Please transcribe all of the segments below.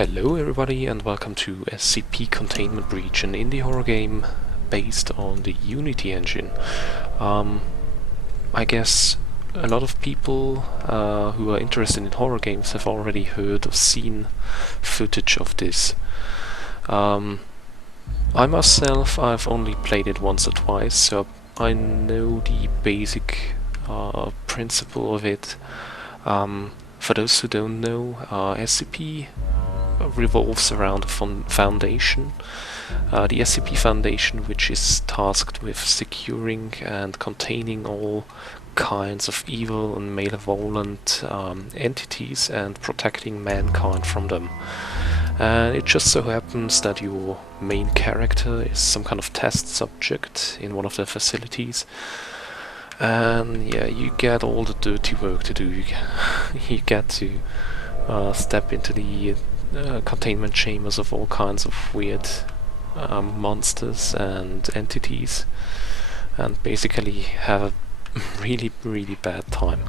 Hello everybody and welcome to SCP Containment Breach, an indie horror game based on the Unity engine. I guess a lot of people who are interested in horror games have already heard or seen footage of this. I myself, I've only played it once or twice, so I know the basic principle of it. For those who don't know, SCP revolves around a foundation. The SCP Foundation, which is tasked with securing and containing all kinds of evil and malevolent entities and protecting mankind from them. And it just so happens that your main character is some kind of test subject in one of their facilities. And yeah, you get all the dirty work to do. You get to step into the containment chambers of all kinds of weird monsters and entities, and basically have a really bad time.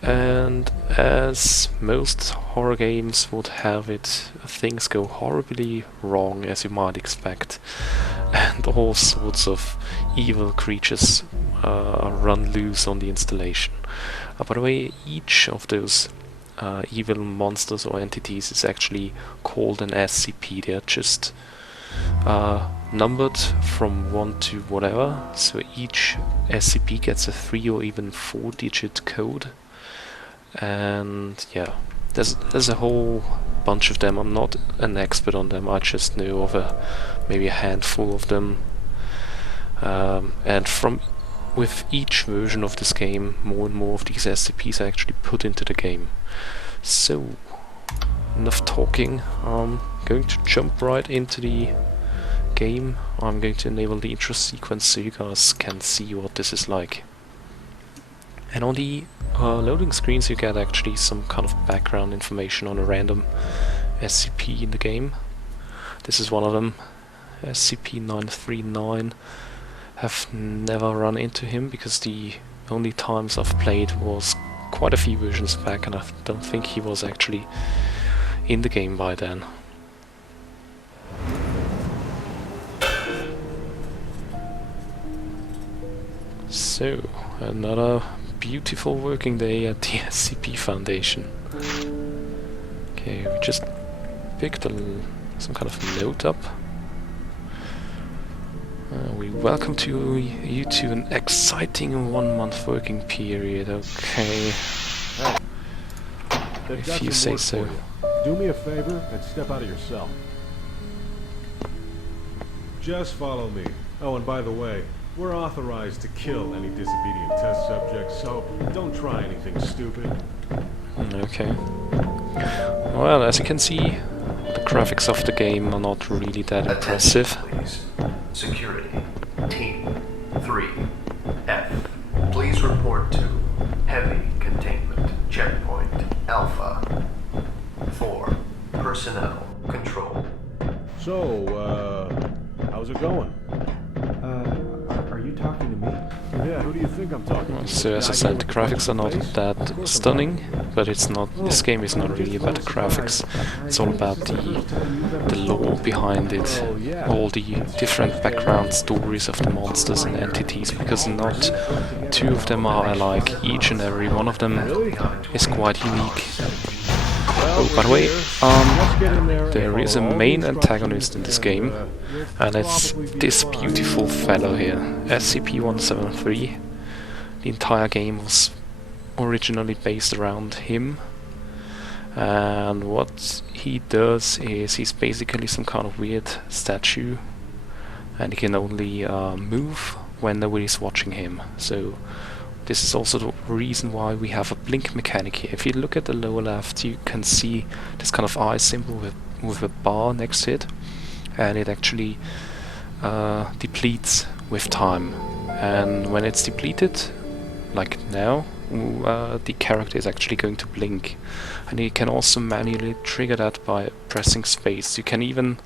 And as most horror games would have it, things go horribly wrong, as you might expect, and all sorts of evil creatures run loose on the installation. By the way, each of those evil monsters or entities is actually called an SCP. They're just numbered from 1 to whatever, so each SCP gets a 3 or even 4-digit code. And yeah, there's a whole bunch of them. I'm not an expert on them, I just know of maybe a handful of them. And with each version of this game, more and more of these SCPs are actually put into the game. So, enough talking. I'm going to jump right into the game. I'm going to enable the intro sequence so you guys can see what this is like. And on the loading screens you get actually some kind of background information on a random SCP in the game. This is one of them, SCP-939. Have never run into him because the only times I've played was quite a few versions back, and I don't think he was actually in the game by then. So, another beautiful working day at the SCP Foundation. Okay, we just picked some kind of note up. We welcome you to an exciting 1-month working period. Okay. Hey, if you say so. Do me a favor and step out of your cell. Just follow me. Oh, and by the way, we're authorized to kill any disobedient test subjects, so don't try anything stupid. Okay. Well, as you can see, the graphics of the game are not really that impressive. Please. Security. Team 3. F. Please report to Heavy Containment Checkpoint Alpha 4. Personnel Control. So, how's it going? Are you talking to me? Yeah, who do you think I'm talking to? So as I said, the graphics are not that stunning, but it's not. This game is not really about the graphics. It's all about the lore behind it, all the different background stories of the monsters and entities, because not two of them are alike. Each and every one of them is quite unique. Oh, by the way, there is a main antagonist in this game, and it's this beautiful fellow here, SCP-173. The entire game was originally based around him, and what he does is he's basically some kind of weird statue, and he can only move when nobody's watching him. So this is also the reason why we have a blink mechanic here. If you look at the lower left, you can see this kind of eye symbol with a bar next to it, and it actually depletes with time. And when it's depleted, like now, the character is actually going to blink. And you can also manually trigger that by pressing space. You can even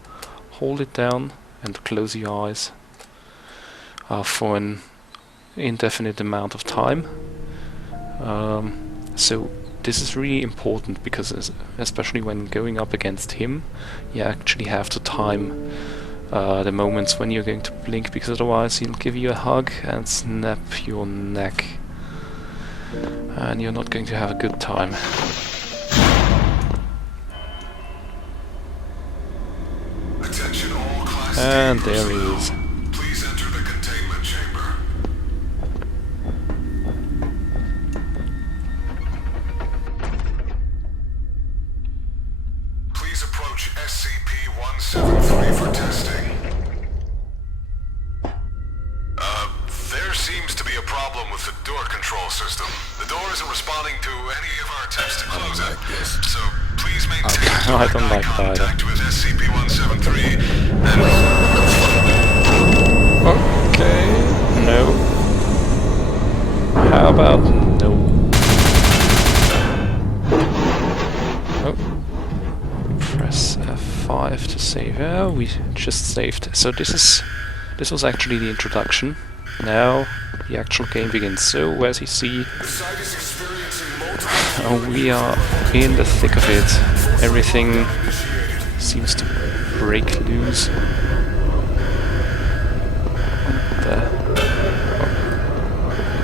hold it down and close your eyes for an indefinite amount of time. So this is really important because especially when going up against him, you actually have to time the moments when you're going to blink, because otherwise he'll give you a hug and snap your neck. And you're not going to have a good time. Attention all Class And D there he personnel. is. Please enter the containment chamber. Please approach SCP-173 for testing. There seems to be a problem with the door control system. The door isn't responding to any of our attempts to close it. So please maintain I don't like eye that. contact with SCP-173 and Okay. No. How about no? Oh. Press F5 to save. Oh, we just saved. So this was actually the introduction. Now the actual game begins. So as you see, the site is experiencing multiple we are in the thick of it. Everything seems to break loose.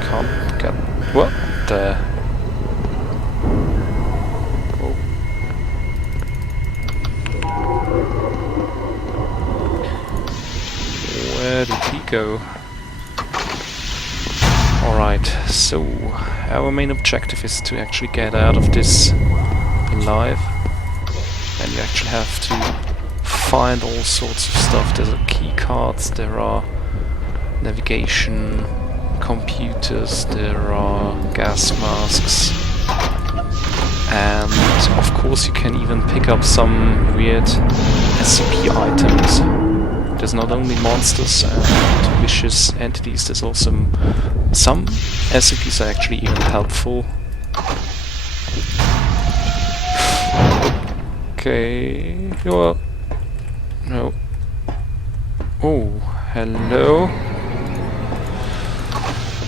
Can't get what the. Oh. Where did he go? Alright, so our main objective is to actually get out of this alive, and you actually have to find all sorts of stuff. There are key cards, there are navigation computers, there are gas masks, and of course you can even pick up some weird SCP items. There's not only monsters and vicious entities, there's also some SCPs are actually even helpful. Okay, well, no. Oh, hello.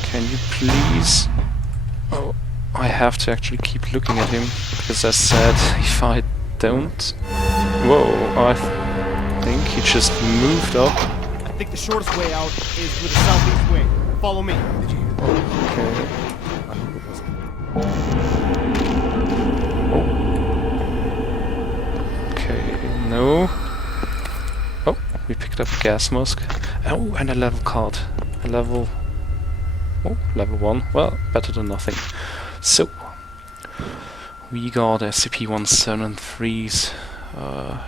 Can you please? Oh, I have to actually keep looking at him because I said if I don't. Whoa, I think he just moved up. I think the shortest way out is through the southeast wing. Follow me. Okay. Okay, no. Oh, we picked up a gas mask. Oh, and a level card. A level... Oh, level 1. Well, better than nothing. So, we got SCP-173's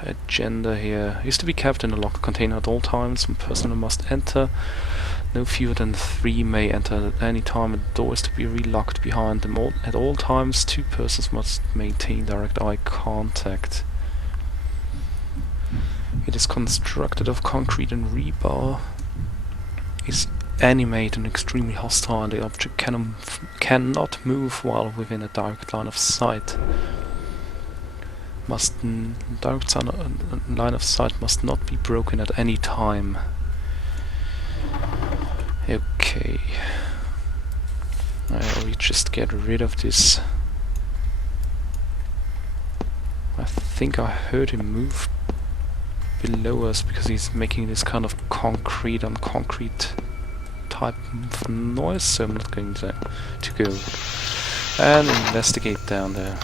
agenda here. Used to be kept in a locked container at all times. One person must enter. No fewer than 3 may enter at any time, and the door is to be relocked behind them at all times. 2 persons must maintain direct eye contact. It is constructed of concrete and rebar. Is animate and extremely hostile, and the object cannot move while within a direct line of sight. Direct line of sight must not be broken at any time. Okay. We just get rid of this. I think I heard him move below us because he's making this kind of concrete on concrete type of noise, so I'm not going to go and investigate down there.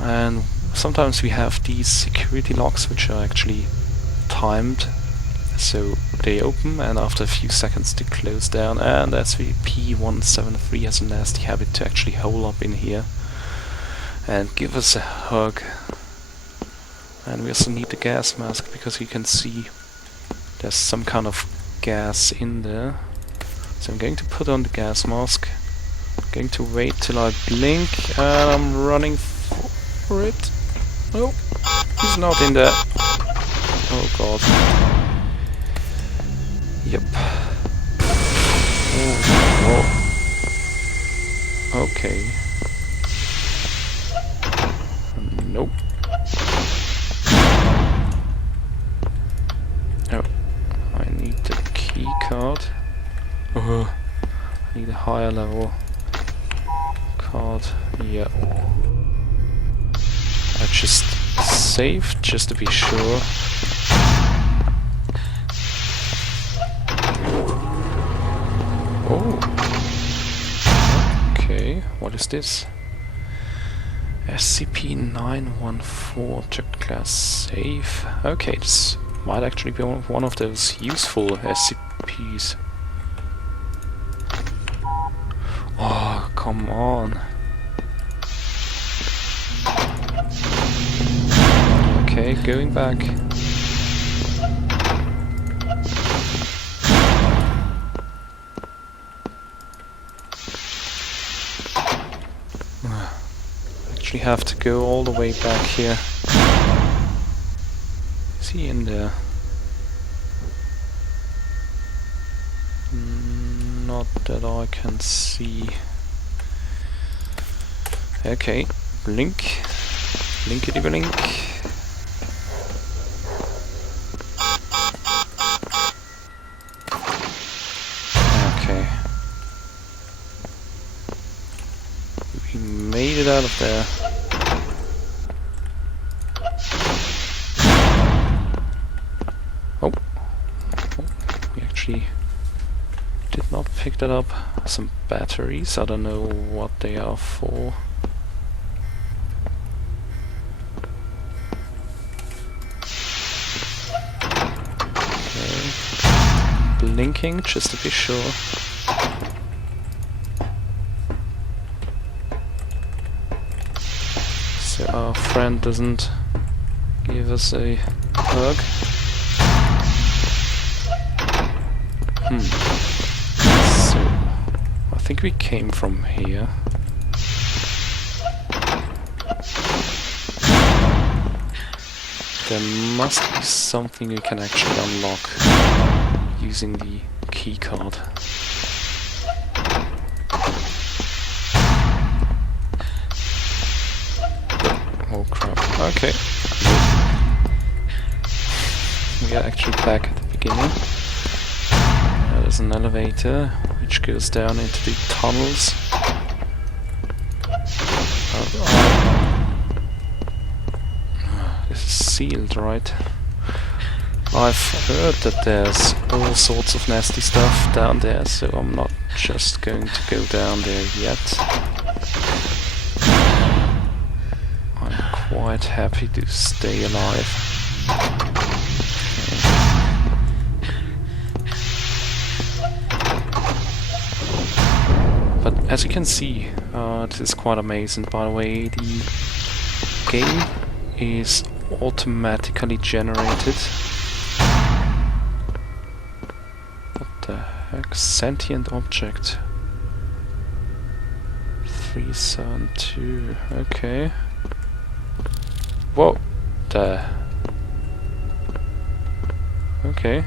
And sometimes we have these security locks which are actually timed, so they open and after a few seconds they close down, and SCP-173 has a nasty habit to actually hole up in here and give us a hug. And we also need the gas mask because you can see there's some kind of gas in there. So I'm going to put on the gas mask. I'm going to wait till I blink, and I'm running for it. Oh, he's not in there. Oh god. Yep. Oh, whoa. Okay. Nope. Oh, I need the key card. Need a higher level card. Yeah. I just saved just to be sure. Oh. Okay, what is this? SCP-914 object class safe. Okay, this might actually be one of those useful SCPs. Oh, come on. Okay, going back. Actually have to go all the way back here. Is he in there? Not that I can see. Okay, blink. Blinkety blink. Okay. We made it out of there. Oh. We actually did not pick that up. Some batteries, I don't know what they are for. Okay. Blinking, just to be sure. So our friend doesn't give us a hug. So, I think we came from here. There must be something we can actually unlock using the key card. Oh crap. Okay. We are actually back at the beginning. There's an elevator which goes down into the tunnels. This is sealed, right? I've heard that there's all sorts of nasty stuff down there, so I'm not just going to go down there yet. I'm quite happy to stay alive. But as you can see, this is quite amazing. By the way, the game is automatically generated. What the heck? Sentient object. 372. Okay. Whoa. The. Okay.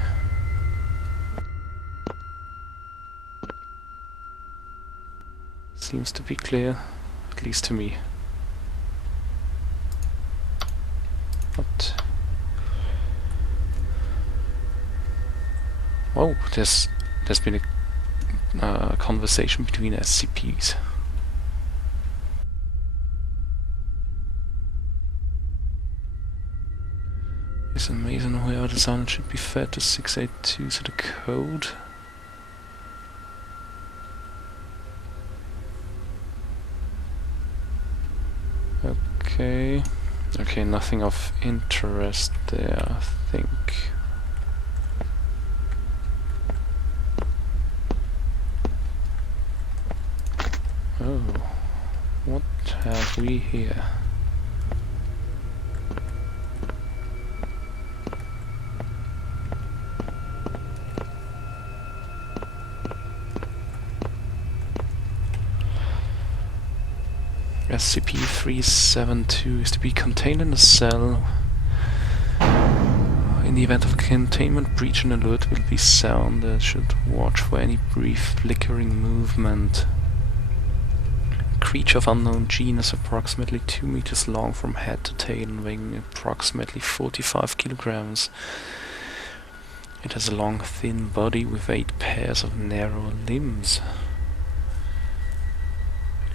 Seems to be clear, at least to me. What? Oh, there's been a conversation between SCPs. It's amazing where the sound should be fed to 682 to the code. Okay. Okay, nothing of interest there, I think. Oh, what have we here? SCP-372 is to be contained in a cell. In the event of a containment breach, an alert will be sounded. Should watch for any brief flickering movement. Creature of unknown genus, approximately 2 meters long from head to tail and weighing approximately 45 kilograms. It has a long, thin body with 8 pairs of narrow limbs.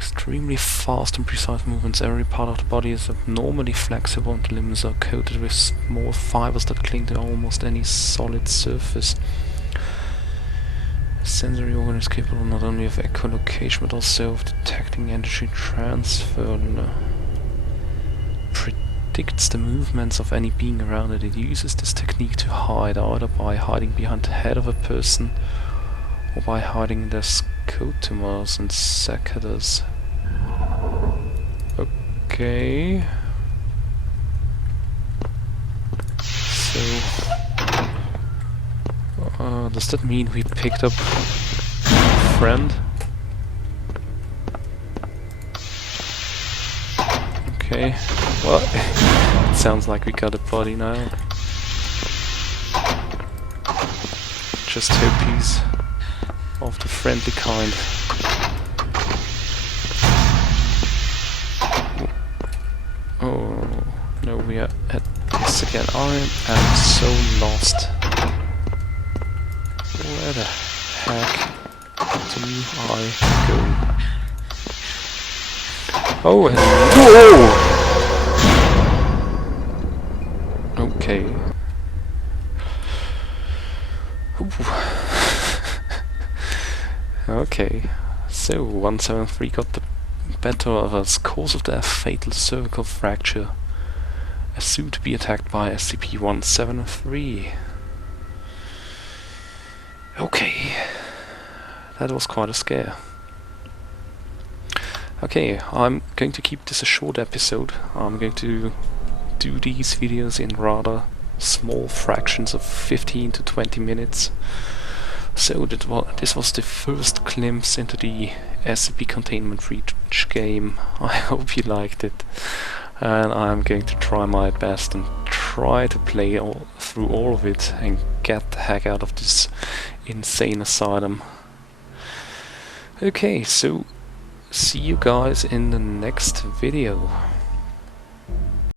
Extremely fast and precise movements. Every part of the body is abnormally flexible and the limbs are coated with small fibers that cling to almost any solid surface. A sensory organ is capable not only of echolocation but also of detecting energy transfer. Predicts the movements of any being around it. It uses this technique to hide, either by hiding behind the head of a person or by hiding their scotumars and saccades. Okay. So, does that mean we picked up a friend? Okay. Well, it sounds like we got a body now. Just hope he's of the friendly kind. Oh no, we are at this again. I am so lost. Where the heck do I go? Oh, and whoa! Okay. Okay, so 173 got the better of us. Cause of death: fatal cervical fracture. Assumed to be attacked by SCP-173. Okay, that was quite a scare. Okay, I'm going to keep this a short episode. I'm going to do these videos in rather small fractions of 15 to 20 minutes. So this was the first glimpse into the SCP Containment Breach game. I hope you liked it, and I'm going to try my best and try to play through all of it and get the heck out of this insane asylum. Okay, so see you guys in the next video.